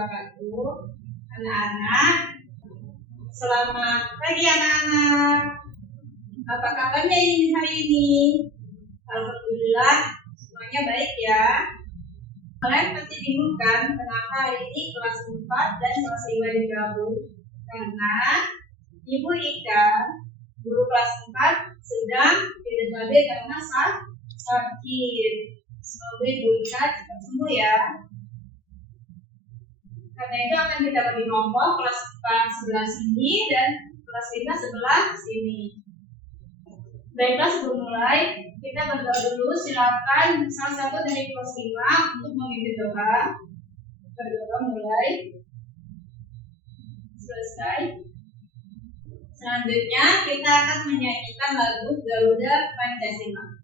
wabarakatuh. Anak-anak, selamat pagi anak-anak. Apa kabarnya hari ini? Alhamdulillah semuanya baik ya. Kalian pasti bingung kan kenapa hari ini kelas 4 dan kelas 5 digabung? Karena Ibu Ika, guru kelas 4, sedang tidak hadir karena sakit. Semoga Ibu Ika cepat sembuh ya. Karena itu akan kita bagi kelompok, kelas 4 sebelah sini dan kelas 5 sebelah sini. Baiklah, sebelum mulai kita berdoa dulu. Silakan salah satu dari kelas 5 untuk memimpin doa. Berdoa mulai. Selesai. Selanjutnya kita akan menyanyikan lagu Garuda Pancasila.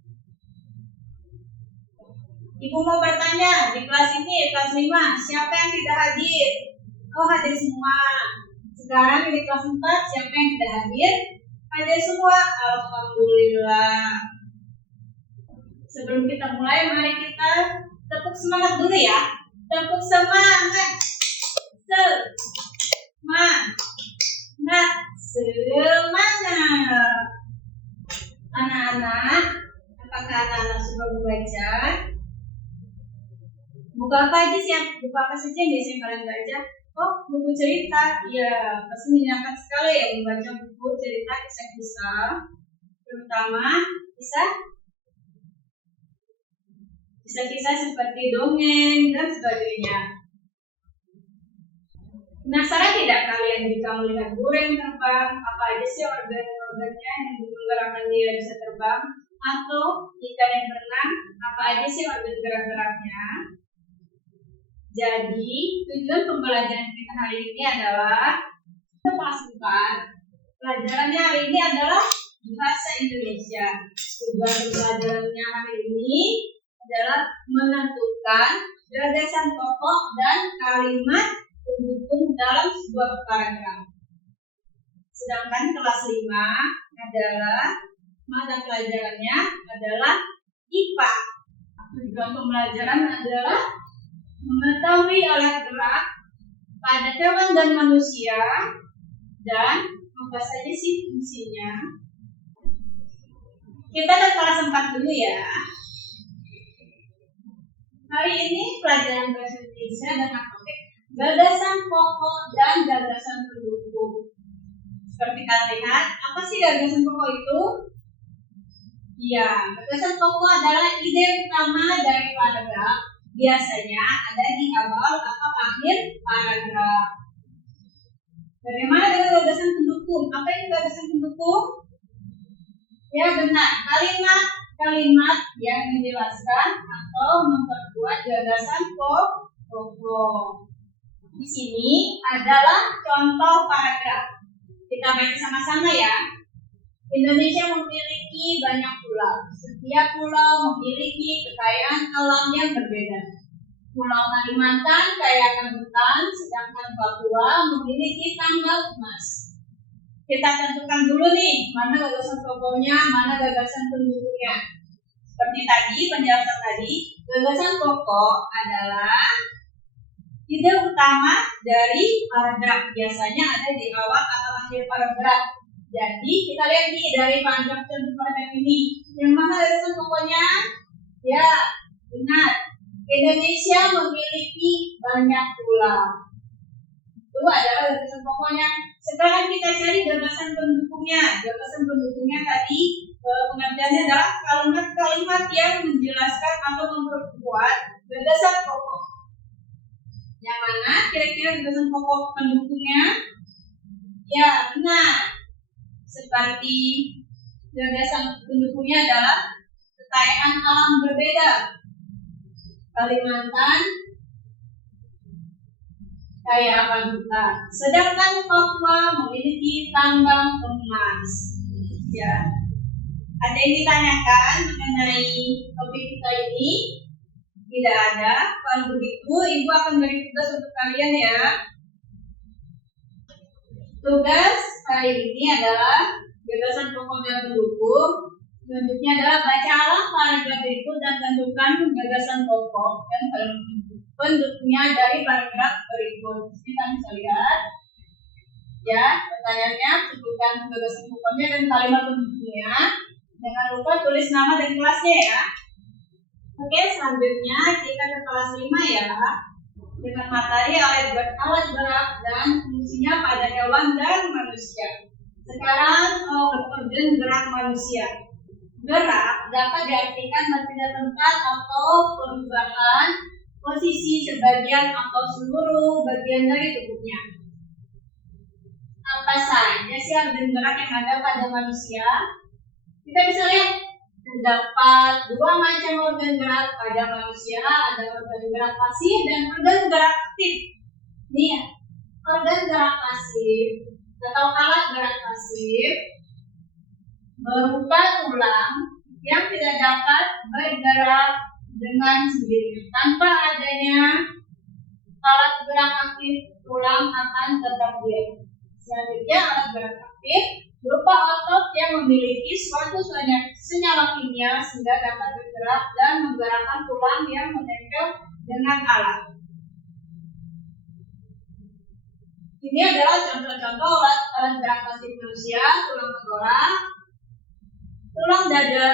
Ibu mau bertanya, di kelas ini, kelas 5, siapa yang tidak hadir? Oh, hadir semua. Sekarang di kelas 4, siapa yang tidak hadir? Hadir semua. Alhamdulillah. Sebelum kita mulai, mari kita tepuk semangat dulu ya. Tepuk semangat. Semangat. Anak-anak, apakah anak-anak suka membaca? Buku apa aja sih? Buku apa saja yang biasanya kalian baca? Oh, buku cerita. Iya, pasti menyenangkan sekali ya membaca buku cerita kisah-kisah. Terutama kisah-kisah seperti dongeng dan sebagainya. Penasaran tidak kalian jika melihat burung terbang? Apa aja sih organ-organnya yang menggerakkan dia bisa terbang? Atau ikan yang berenang? Apa aja sih organ gerak-geraknya? Jadi, tujuan pembelajaran kita hari ini adalah kelas 4. Pelajarannya hari ini adalah bahasa Indonesia. Tujuan pembelajarannya hari ini adalah menentukan gagasan pokok dan kalimat pendukung dalam sebuah paragraf. Sedangkan kelas 5 adalah mata pelajarannya adalah IPA. Tujuan pembelajaran adalah mengetahui alat gerak pada hewan dan manusia dan apa saja sih fungsinya. Kita ke kelas 4 dulu ya. Hari ini pelajaran bahasa Indonesia dan topik gagasan pokok dan gagasan pendukung. Seperti kalian lihat, apa sih gagasan pokok itu? Ya, gagasan pokok adalah ide utama dari paragraf. Biasanya ada di awal atau akhir paragraf. Bagaimana dengan gagasan pendukung? Apa itu gagasan pendukung? Ya benar, kalimat yang menjelaskan atau memperkuat gagasan pokok. Di sini adalah contoh paragraf. Kita baca sama-sama ya. Indonesia memiliki banyak pulau. Setiap pulau memiliki kekayaan alam yang berbeda. Pulau Kalimantan kaya akan hutan, sedangkan Papua memiliki tambang emas. Kita tentukan dulu nih, mana gagasan pokoknya, mana gagasan pendukungnya. Seperti tadi, penjelasan tadi, gagasan pokok adalah ide utama dari paragraf. Biasanya ada di awal atau akhir paragraf. Jadi kita lihat nih dari paragraf ini, yang mana gagasan pokoknya? Ya, benar. Indonesia memiliki banyak pulau. Itu adalah gagasan pokoknya. Sekarang kita cari gagasan pendukungnya. Gagasan pendukungnya tadi pengertiannya adalah kalimat-kalimat yang menjelaskan atau memperkuat gagasan pokok. Yang mana kira-kira gagasan pokok pendukungnya? Ya, benar. Seperti gagasan pendukungnya adalah kekayaan alam berbeda. Kalimantan kaya akan hutan, sedangkan Papua memiliki tambang emas. Ya, ada yang ditanyakan mengenai topik kita ini? Tidak ada. Kalau begitu, Ibu akan beri tugas untuk kalian ya. Tugas hari ini adalah gagasan pokok dan pendukung. Selanjutnya adalah bacalah paragraf berikut dan tentukan gagasan pokok dan kalimat pendukung. bentuknya dari paragraf berikut. Kita bisa lihat. Ya, pertanyaannya sebutkan gagasan pokoknya dan kalimat pendukungnya. Jangan lupa tulis nama dan kelasnya ya. Oke, selanjutnya kita ke kelas 5 ya. Dengan materi alat gerak dan fungsinya pada hewan dan manusia. Sekarang organ gerak manusia. Gerak dapat diartikan berpindah tempat atau perubahan posisi sebagian atau seluruh bagian dari tubuhnya. Apa saja sih organ gerak yang ada pada manusia? Kita bisa lihat terdapat dua macam organ gerak pada manusia, ada organ gerak pasif dan organ gerak aktif. Nih ya, organ gerak pasif atau alat gerak pasif berupa tulang yang tidak dapat bergerak dengan sendiri. Tanpa adanya alat gerak aktif, tulang akan tetap diam. Selanjutnya, alat gerak aktif berupa otot yang memiliki suatu senyawa kimia sehingga dapat bergerak dan menggerakkan tulang yang menempel dengan alat. Ini adalah contoh-contoh alat gerak pasif manusia: tulang tengkorak, tulang dada,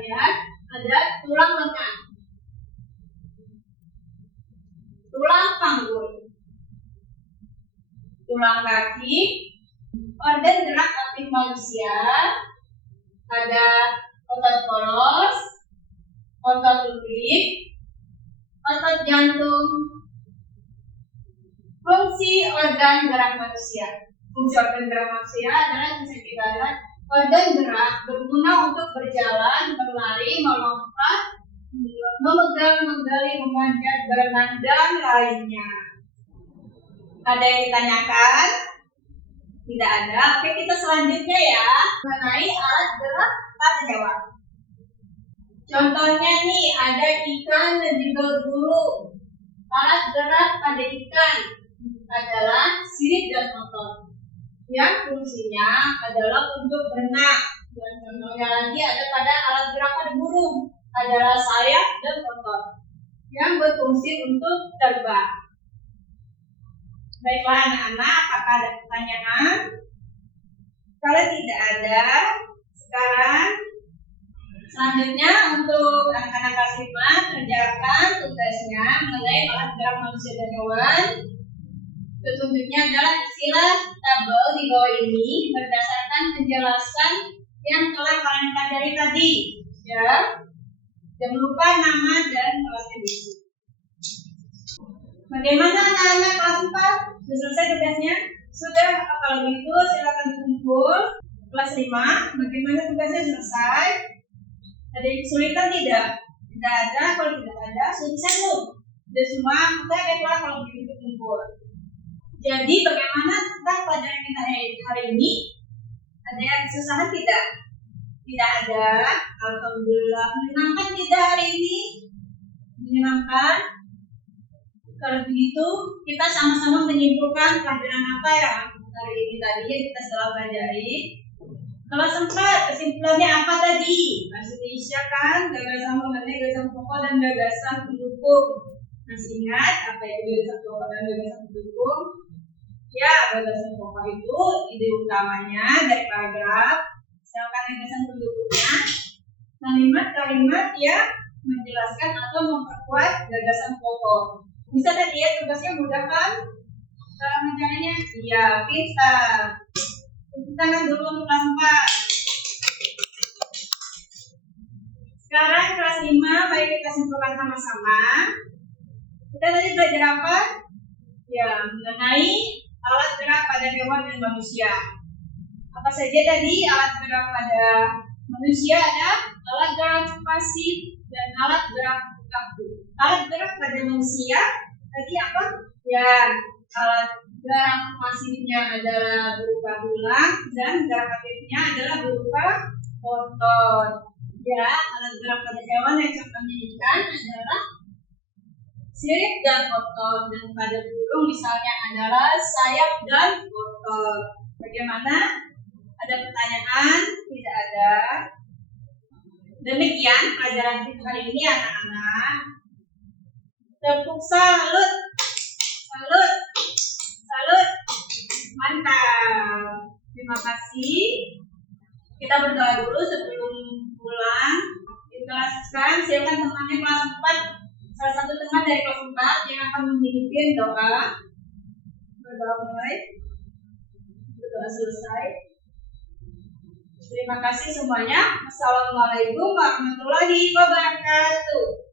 lihat ada tulang lengan, tulang panggul, tulang kaki. Organ gerak aktif manusia ada otot poros, otot lutut, otot jantung. Fungsi organ gerak manusia. Fungsi organ gerak manusia adalah bisa kita lihat organ gerak berguna untuk berjalan, berlari, melompat, memegang, menggali, memanjat, berenang, dan lainnya. Ada yang ditanyakan? Tidak ada. Oke, kita selanjutnya ya mengenai alat gerak pada hewan. Contohnya nih ada ikan dan juga burung. Alat gerak pada ikan adalah sirip dan otot yang fungsinya adalah untuk berenang. Dan contohnya lagi ada pada alat gerak pada burung adalah sayap dan otot yang berfungsi untuk terbang. Baiklah anak-anak, apakah ada pertanyaan? Kalau tidak ada, sekarang selanjutnya untuk anak-anak kelas 5 kerjakan tugasnya mengenai alat gerak manusia dan hewan. Petunjuknya adalah istilah tabel di bawah ini berdasarkan penjelasan yang telah kalian pelajari tadi. Ya, jangan lupa nama dan kelasnya diisi. Bagaimana anak-anak kelas 4? Sudah selesai tugasnya? Sudah, kalau begitu silakan kumpul. Kelas 5, bagaimana tugasnya selesai? Ada yang kesulitan tidak? Tidak ada, kalau tidak ada, selesai belum? Sudah semua, kita baiklah kalau begitu kumpul. Jadi bagaimana tentang pelajaran kita hari ini? Ada yang kesusahan tidak? Tidak ada. Alhamdulillah. Menyenangkan tidak hari ini? Menyenangkan? Kalau begitu, kita sama-sama menyimpulkan pelajaran apa ya hari ini tadi yang kita telah pelajari. Kalau sempat, kesimpulannya apa tadi? Masih Indonesia kan, gagasan mengenai gagasan pokok dan gagasan pendukung. Masih ingat apa itu gagasan pokok dan gagasan pendukung? Ya, gagasan pokok itu ide utamanya dari paragraf, sedangkan gagasan pendukungnya kalimat-kalimat yang menjelaskan atau memperkuat gagasan pokok. Bisa tadi ya, tugasnya mudah kan? Cara menjalannya? Iya, pintar. Tepuk tangan dulu untuk kelas 4. Sekarang kelas 5, mari kita simpulkan sama-sama. Kita tadi belajar apa? Ya, mengenai alat gerak pada hewan dan manusia. Apa saja tadi alat gerak pada manusia? Ada alat gerak pasif dan alat gerak aktif. Alat gerak pada manusia tadi apa? Ya, alat gerak pasifnya adalah berupa tulang dan gerak aktifnya adalah berupa otot. Ya, alat gerak pada hewan yang contohnya ikan adalah sirip dan otot, dan pada burung misalnya adalah sayap dan otot. Bagaimana? Ada pertanyaan? Tidak ada. Demikian pelajaran kita hari ini anak-anak. Tepuk salut. Salut. Salut. Mantap. Terima kasih. Kita berdoa dulu sebelum pulang. Di kelas sekarang siapkan temannya kelas 4. Salah satu teman dari kelas 4 yang akan memimpin doa. Berdoa mulai. Berdoa selesai. Terima kasih semuanya. Assalamualaikum warahmatullahi wabarakatuh.